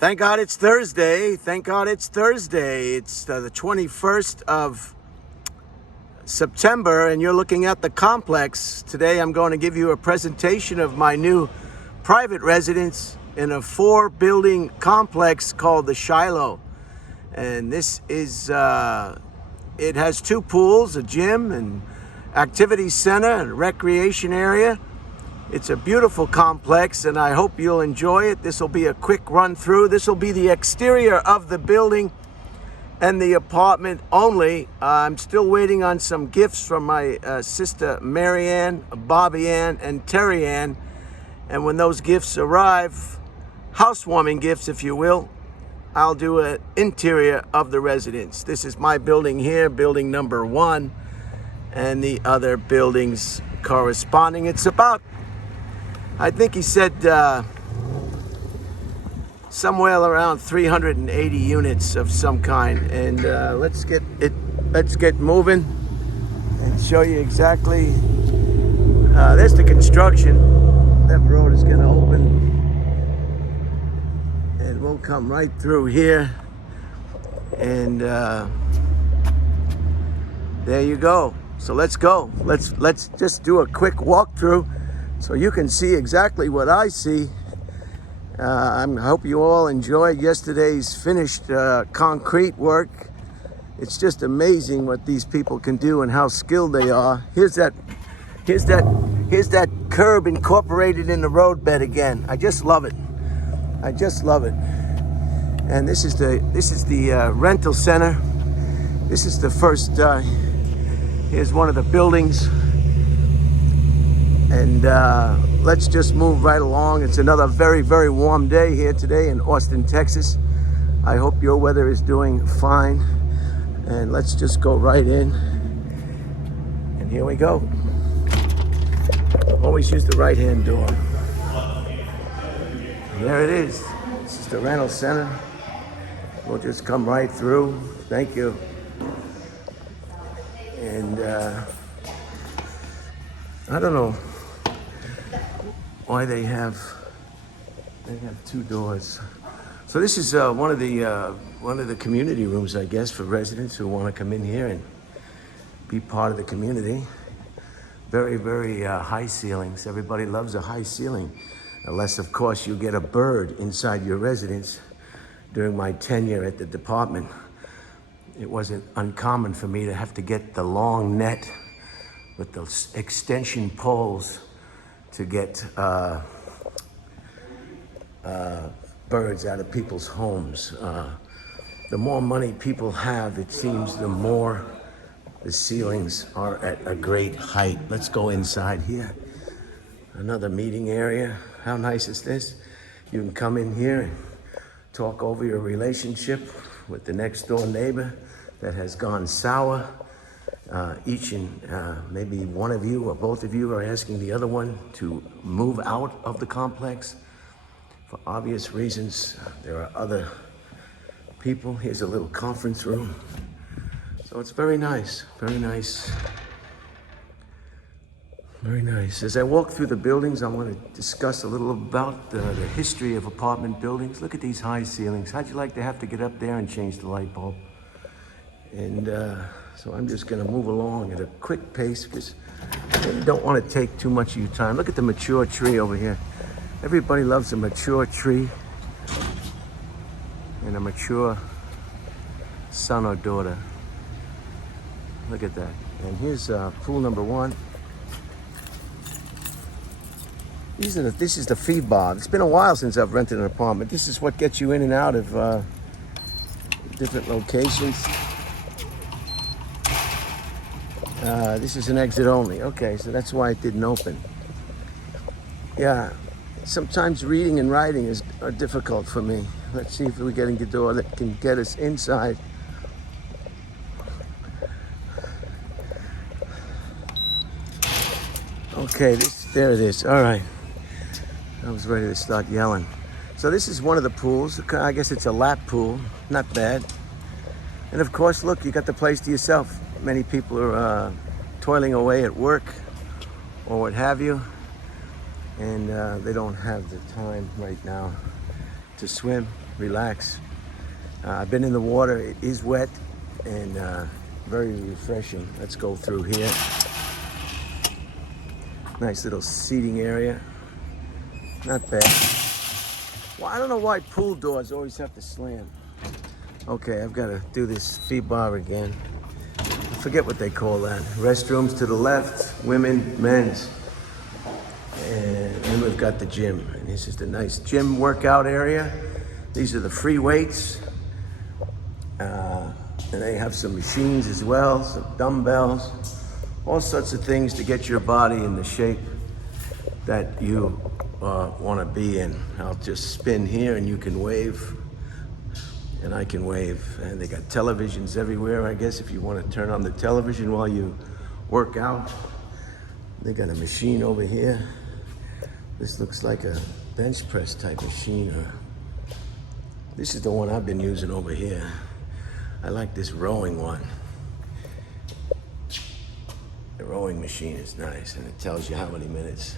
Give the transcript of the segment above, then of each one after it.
Thank God it's Thursday. Thank God it's Thursday. It's the 21st of September, and you're looking at the complex. Today I'm going to give you a presentation of my new private residence in a 4-building complex called the Shiloh. And this is, it has 2 pools, a gym and activity center and recreation area. It's a beautiful complex, and I hope you'll enjoy it. This will be a quick run through. This will be the exterior of the building and the apartment only. I'm still waiting on some gifts from my sister Mary Ann, Bobby Ann, and Terry Ann. And when those gifts arrive, housewarming gifts if you will, I'll do an interior of the residence. This is my building here, building number 1, and the other buildings corresponding. It's about, I think he said somewhere around 380 units of some kind. And let's get moving and show you exactly. There's the construction. That road is gonna open and we'll come right through here. And there you go. So let's go. Let's just do a quick walkthrough so you can see exactly what I see. I hope you all enjoyed yesterday's finished concrete work. It's just amazing what these people can do and how skilled they are. Here's that curb incorporated in the roadbed again. I just love it. I just love it. And this is the rental center. This is the first. Here's one of the buildings. And let's just move right along. It's another very, very warm day here today in Austin, Texas. I hope your weather is doing fine. And let's just go right in. And here we go. Always use the right-hand door. There it is. This is the Reynolds Center. We'll just come right through. Thank you. And I don't know why they have 2 doors. So this is one of the community rooms, I guess, for residents who want to come in here and be part of the community. Very, very high ceilings. Everybody loves a high ceiling, unless of course you get a bird inside your residence. During my tenure at the department, it wasn't uncommon for me to have to get the long net with those extension poles to get birds out of people's homes. The more money people have, it seems, the more the ceilings are at a great height. Let's go inside here. Another meeting area. How nice is this? You can come in here and talk over your relationship with the next door neighbor that has gone sour. Each and maybe one of you or both of you are asking the other one to move out of the complex. For obvious reasons, there are other people. Here's a little conference room. So it's very nice, very nice. Very nice. As I walk through the buildings, I want to discuss a little about the history of apartment buildings. Look at these high ceilings. How'd you like to have to get up there and change the light bulb? And so I'm just going to move along at a quick pace because I don't want to take too much of your time. Look at the mature tree over here. Everybody loves a mature tree and a mature son or daughter. Look at that. And here's pool number 1. This is the feed bar. It's been a while since I've rented an apartment. This is what gets you in and out of different locations. This is an exit only. Okay, so that's why it didn't open. Yeah, sometimes reading and writing are difficult for me. Let's see if we're getting a door that can get us inside. Okay, there it is. All right. I was ready to start yelling. So this is one of the pools. I guess it's a lap pool. Not bad. And of course, look, you got the place to yourself. Many people are toiling away at work or what have you. And they don't have the time right now to swim. relax. I've been in the water. It is wet and very refreshing. Let's go through here. Nice little seating area. Not bad. Well, I don't know why pool doors always have to slam. Okay, I've got to do this feet bar again. I forget what they call that. Restrooms to the left, women, men's. And then we've got the gym. And this is the nice gym workout area. These are the free weights. And they have some machines as well, some dumbbells, all sorts of things to get your body in the shape that you want to be in. I'll just spin here and you can wave, and I can wave. And they got televisions everywhere, I guess, if you want to turn on the television while you work out. They got a machine over here. This looks like a bench press type machine, or this is the one I've been using over here. I like this rowing one. The rowing machine is nice, and it tells you how many minutes.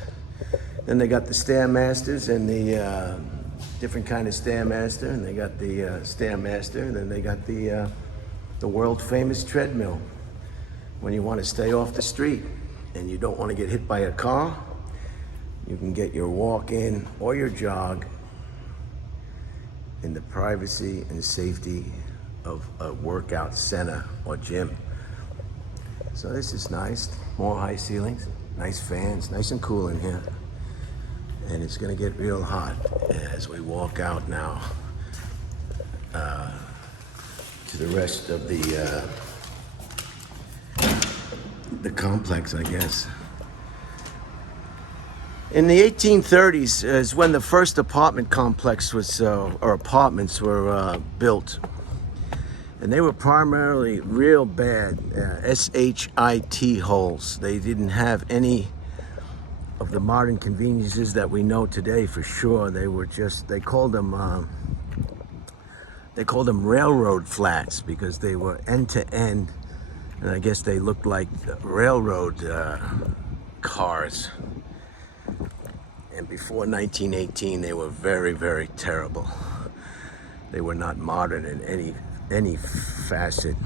Then they got the Stairmasters and the different kind of Stairmaster, and they got the Stairmaster, and then they got the world famous treadmill. When you want to stay off the street and you don't want to get hit by a car, you can get your walk in or your jog in the privacy and safety of a workout center or gym. So this is nice. More high ceilings, nice fans, nice and cool in here. And it's gonna get real hot as we walk out now to the rest of the complex, I guess. In the 1830s is when the first apartment complex was, or apartments were built. And they were primarily real bad SHIT holes. They didn't have any of the modern conveniences that we know today for sure. They were just, they called them railroad flats because they were end to end. And I guess they looked like railroad cars. And before 1918, they were very, very terrible. They were not modern in any facet.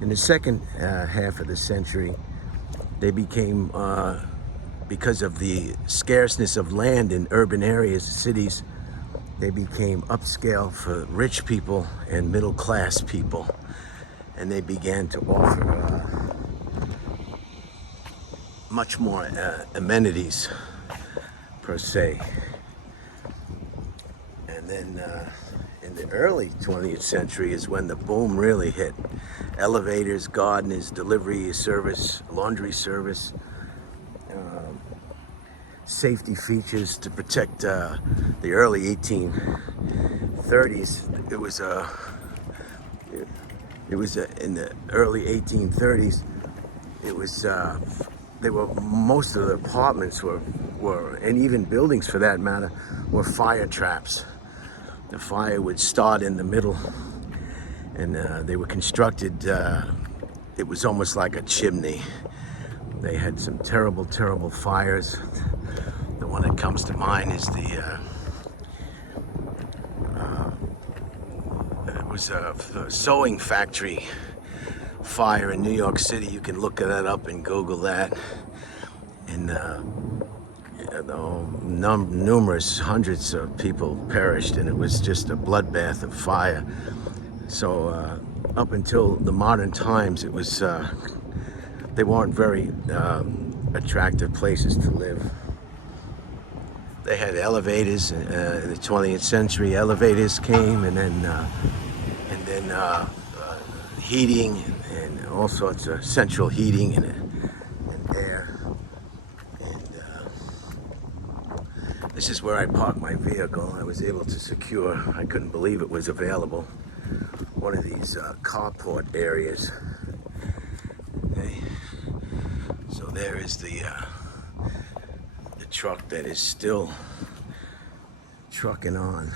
In the second half of the century, they became, because of the scarceness of land in urban areas, cities, they became upscale for rich people and middle class people. And they began to offer much more amenities, per se. And then in the early 20th century is when the boom really hit. Elevators, gardeners, delivery service, laundry service, safety features to protect the early 1830s. It was in the early 1830s. It was most of the apartments were, and even buildings for that matter, were fire traps. The fire would start in the middle, and they were constructed, it was almost like a chimney. They had some terrible, terrible fires. The one that comes to mind is it was a sewing factory fire in New York City. You can look that up and Google that. And numerous hundreds of people perished, and it was just a bloodbath of fire. So up until the modern times, it was they weren't very attractive places to live. They had elevators in the 20th century. Elevators came, and then heating and all sorts of central heating and air. This is where I parked my vehicle. I was able to secure, I couldn't believe it was available, one of these carport areas. Okay. So there is the truck that is still trucking on.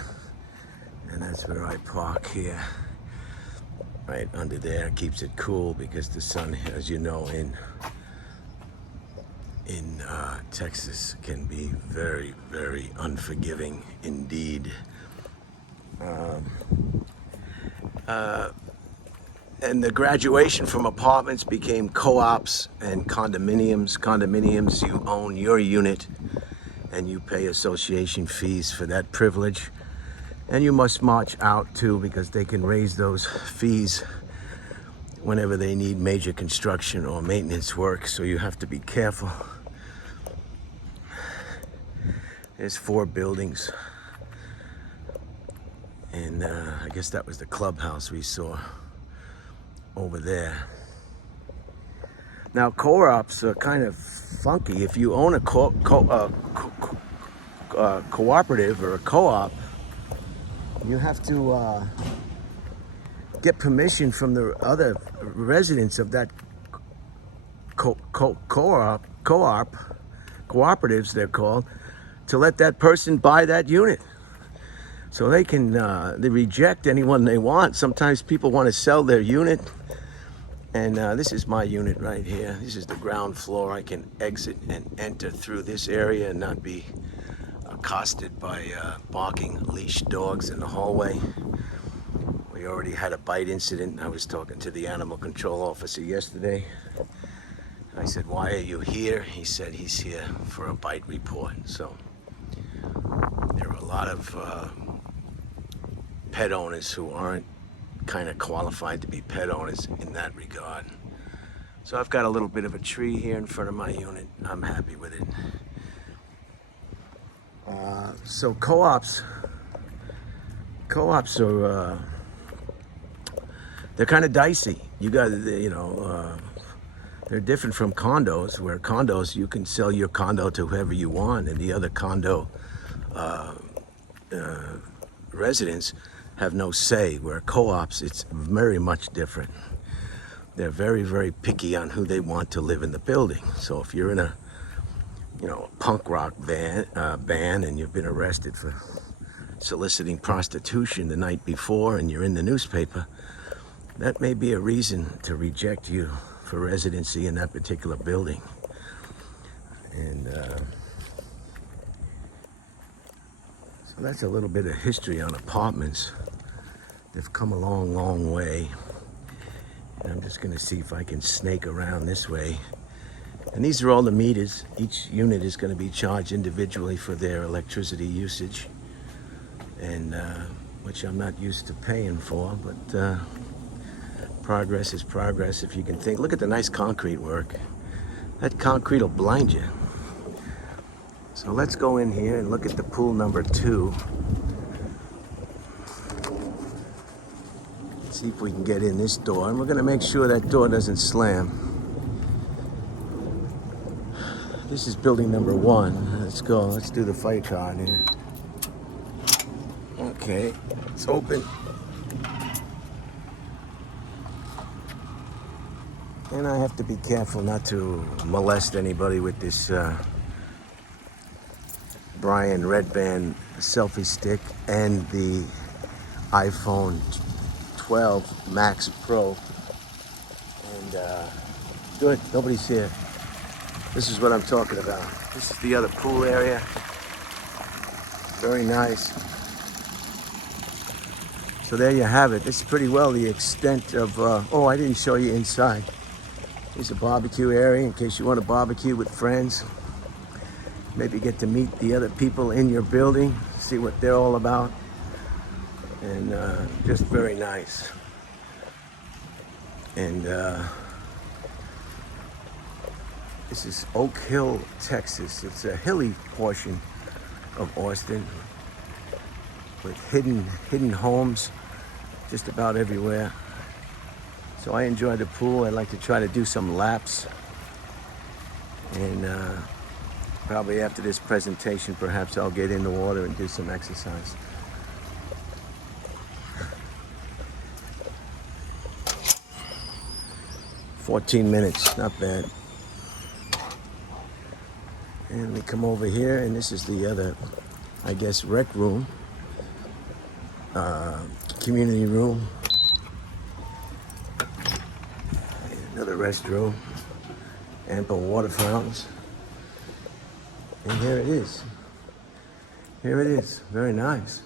And that's where I park here. Right under there. Keeps it cool because the sun, as you know, in Texas can be very, very unforgiving indeed. And the graduation from apartments became co-ops and condominiums. Condominiums, you own your unit and you pay association fees for that privilege. And you must march out too, because they can raise those fees whenever they need major construction or maintenance work. So you have to be careful. There's 4 buildings. And I guess that was the clubhouse we saw over there. Now, co-ops are kind of funky. If you own a cooperative or a co-op, you have to get permission from the other residents of that cooperatives, they're called, to let that person buy that unit. So they can they reject anyone they want. Sometimes people want to sell their unit. And this is my unit right here. This is the ground floor. I can exit and enter through this area and not be accosted by barking leashed dogs in the hallway. We already had a bite incident. I was talking to the animal control officer yesterday. I said, "Why are you here?" He said he's here for a bite report. So there are a lot of pet owners who aren't kind of qualified to be pet owners in that regard. So I've got a little bit of a tree here in front of my unit. I'm happy with it. So co-ops are they're kind of dicey. You got, they're different from condos, where condos you can sell your condo to whoever you want, and the other condo residents have no say. Where co-ops, it's very much different. They're very, very picky on who they want to live in the building. So if you're in a punk rock band and you've been arrested for soliciting prostitution the night before and you're in the newspaper, that may be a reason to reject you for residency in that particular building. And so that's a little bit of history on apartments. They've come a long, long way. And I'm just gonna see if I can snake around this way. And these are all the meters. Each unit is gonna be charged individually for their electricity usage, and which I'm not used to paying for, but progress is progress. If you can think, look at the nice concrete work. That concrete will blind you. So let's go in here and look at the pool number 2. See if we can get in this door, and we're gonna make sure that door doesn't slam. This is building number 1. Let's go. Let's do the fight card here. Okay, it's open. And I have to be careful not to molest anybody with this Brian Red Band selfie stick and the iPhone 12 Max Pro. And good, nobody's here. This is what I'm talking about. This is the other pool area. Very nice. So there you have it. This is pretty well the extent of, oh, I didn't show you inside. Here's a barbecue area in case you want to barbecue with friends. Maybe get to meet the other people in your building, see what they're all about. And just very nice. And this is Oak Hill, Texas. It's a hilly portion of Austin with hidden homes just about everywhere. So I enjoy the pool. I like to try to do some laps. And probably after this presentation, perhaps I'll get in the water and do some exercise. $14 minutes, not bad. And we come over here, and this is the other, I guess, rec room, community room. Another restroom, ample water fountains. And here it is. Here it is, very nice.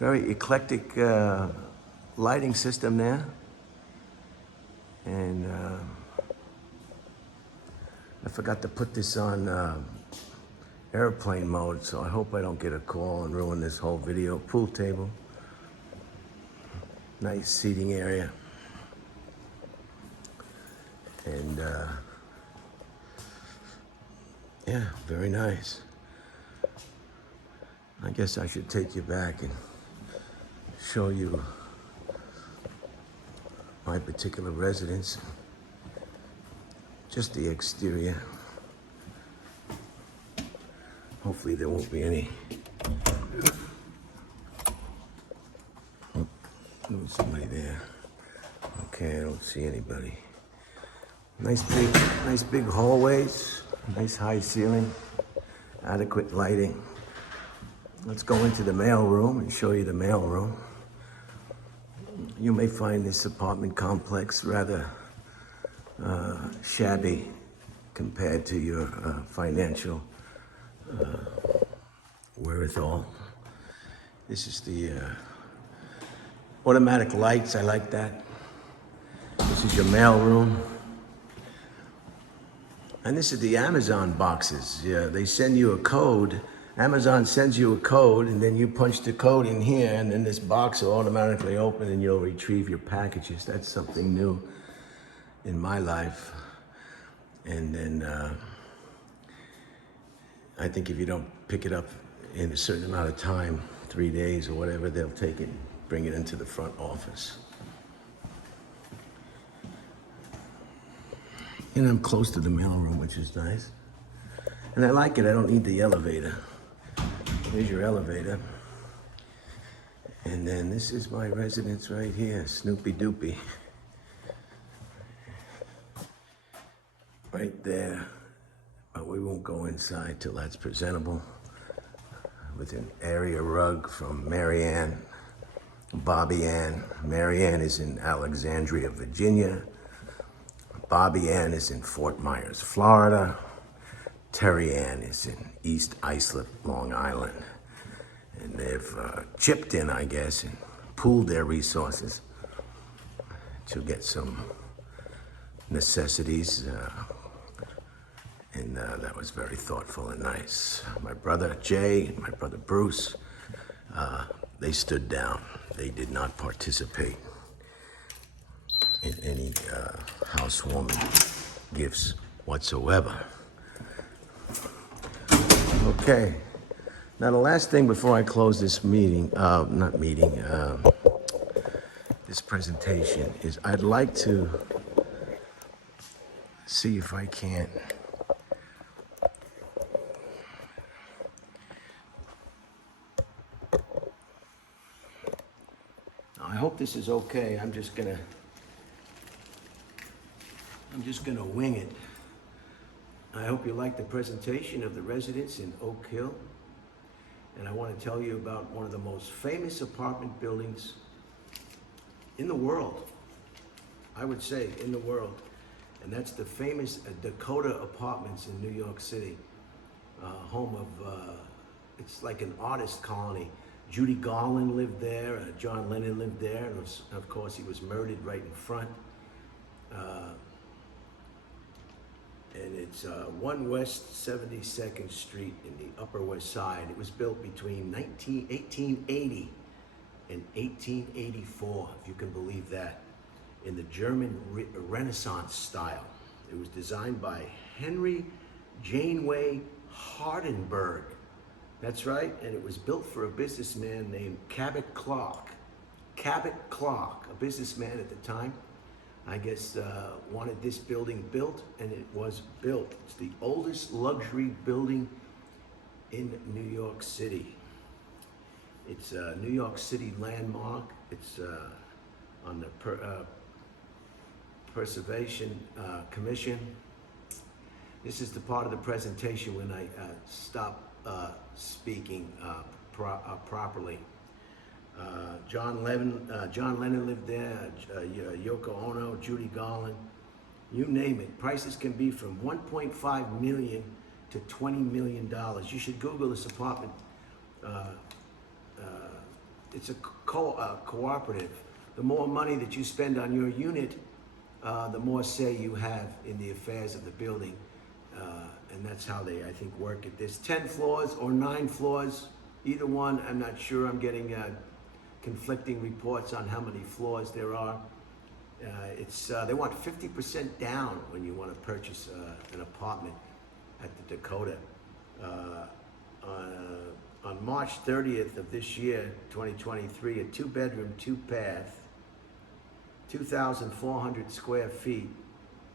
Very eclectic lighting system there. And I forgot to put this on airplane mode, so I hope I don't get a call and ruin this whole video. Pool table. Nice seating area. And yeah, very nice. I guess I should take you back and show you my particular residence. Just the exterior. Hopefully there won't be any. Oh, there's somebody there. Okay, I don't see anybody. Nice big hallways, nice high ceiling, adequate lighting. Let's go into the mail room and show you the mail room. You may find this apartment complex rather shabby compared to your financial wherewithal. This is the automatic lights, I like that. This is your mail room. And this is the Amazon boxes. Yeah, they send you a code. Amazon sends you a code, and then you punch the code in here, and then this box will automatically open and you'll retrieve your packages. That's something new in my life. And then I think if you don't pick it up in a certain amount of time, 3 days or whatever, they'll take it, bring it into the front office. And I'm close to the mailroom, which is nice. And I like it, I don't need the elevator. Here's your elevator. And then this is my residence right here, Snoopy Doopy. Right there. But we won't go inside till that's presentable. With an area rug from Mary Ann, Bobby Ann. Mary Ann is in Alexandria, Virginia. Bobby Ann is in Fort Myers, Florida. Terry Ann is in East Islip, Long Island. And they've chipped in, I guess, and pooled their resources to get some necessities. And that was very thoughtful and nice. My brother Jay and my brother Bruce, they stood down. They did not participate in any housewarming gifts whatsoever. Okay. Now the last thing before I close this meeting, this presentation is I'd like to see if I can't I hope this is okay. I'm just gonna wing it. I hope you like the presentation of the residence in Oak Hill. And I want to tell you about one of the most famous apartment buildings in the world. I would say in the world. And that's the famous Dakota Apartments in New York City. Home of, it's like an artist colony. Judy Garland lived there, John Lennon lived there, and of course he was murdered right in front. And it's 1 West 72nd Street in the Upper West Side. It was built between 1880 and 1884, if you can believe that, in the German Renaissance style. It was designed by Henry Janeway Hardenberg. That's right, and it was built for a businessman named Cabot Clark. Cabot Clark, a businessman at the time, I guess wanted this building built, and it was built. It's the oldest luxury building in New York City. It's a New York City landmark. It's on the Preservation Commission. This is the part of the presentation when I stop speaking properly. John Lennon lived there, Yoko Ono, Judy Garland, you name it. Prices can be from $1.5 million to $20 million. You should Google this apartment it's a cooperative. The more money that you spend on your unit, the more say you have in the affairs of the building. And that's how they, I think, work it. There's 10 floors or 9 floors, either one. I'm not sure. I'm getting conflicting reports on how many floors there are. They want 50% down when you want to purchase an apartment at the Dakota. On March 30th of this year, 2023, a 2-bedroom, 2-bath, 2,400 square feet,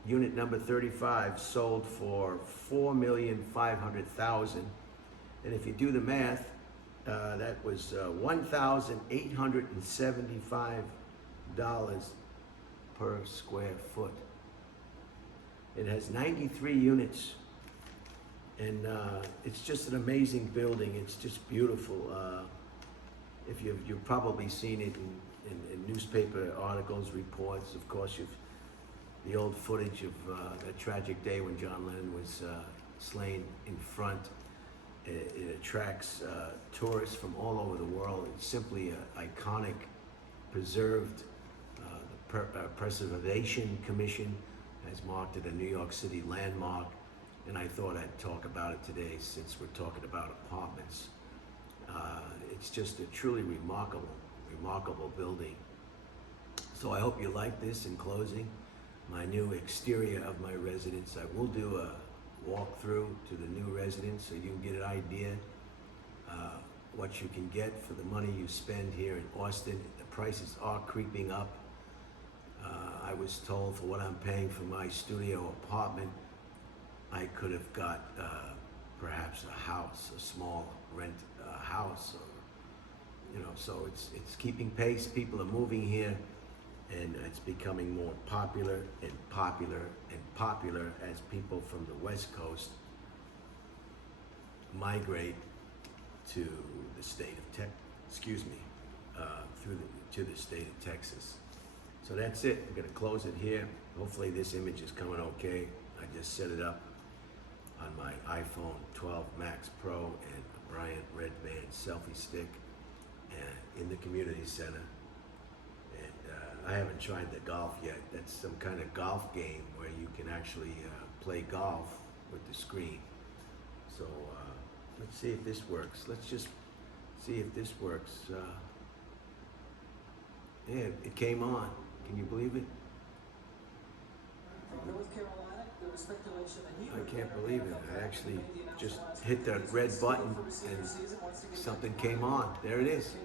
unit number 35, sold for $4,500,000. And if you do the math, that was $1,875 per square foot. It has 93 units, and it's just an amazing building. It's just beautiful. If you've probably seen it in newspaper articles, reports. Of course, the old footage of that tragic day when John Lennon was slain in front. It attracts tourists from all over the world. It's simply an iconic, preserved. The Preservation Commission has marked it a New York City landmark, and I thought I'd talk about it today since we're talking about apartments. It's just a truly remarkable building. So I hope you like this. In closing, my new exterior of my residence. I will do a walkthrough to the new residence so you can get an idea what you can get for the money you spend here in Austin. The prices are creeping up. I was told for what I'm paying for my studio apartment, I could have got perhaps a house, a small rent house, or, so it's keeping pace. People are moving here, and it's becoming more popular and popular and popular as people from the West Coast migrate to the state of to the state of Texas. So that's it. I'm gonna close it here. Hopefully this image is coming okay. I just set it up on my iPhone 12 Max Pro and a Bryant Red Band selfie stick in the community center. And I haven't tried the golf yet. That's some kind of golf game where you can actually play golf with the screen. So let's see if this works. Let's just see if this works. Yeah, it came on. Can you believe it? From North Carolina, there was speculation that he I can't believe it. I actually just hit that red button and something came on. There it is.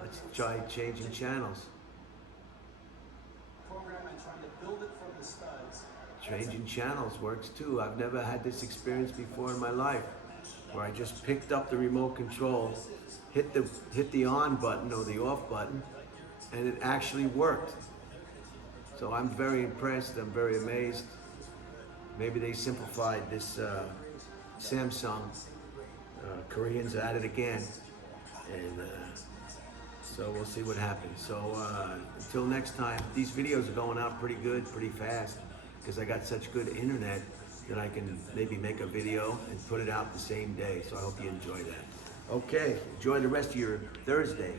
Let's try changing channels. Program and trying to build it from the studs. Changing channels works too. I've never had this experience before in my life, where I just picked up the remote control, hit the on button or the off button, and it actually worked. So I'm very impressed. I'm very amazed. Maybe they simplified this Samsung. Koreans are at it again, and so we'll see what happens. So until next time, these videos are going out pretty good, pretty fast, because I got such good internet that I can maybe make a video and put it out the same day. So I hope you enjoy that. Okay, enjoy the rest of your Thursday.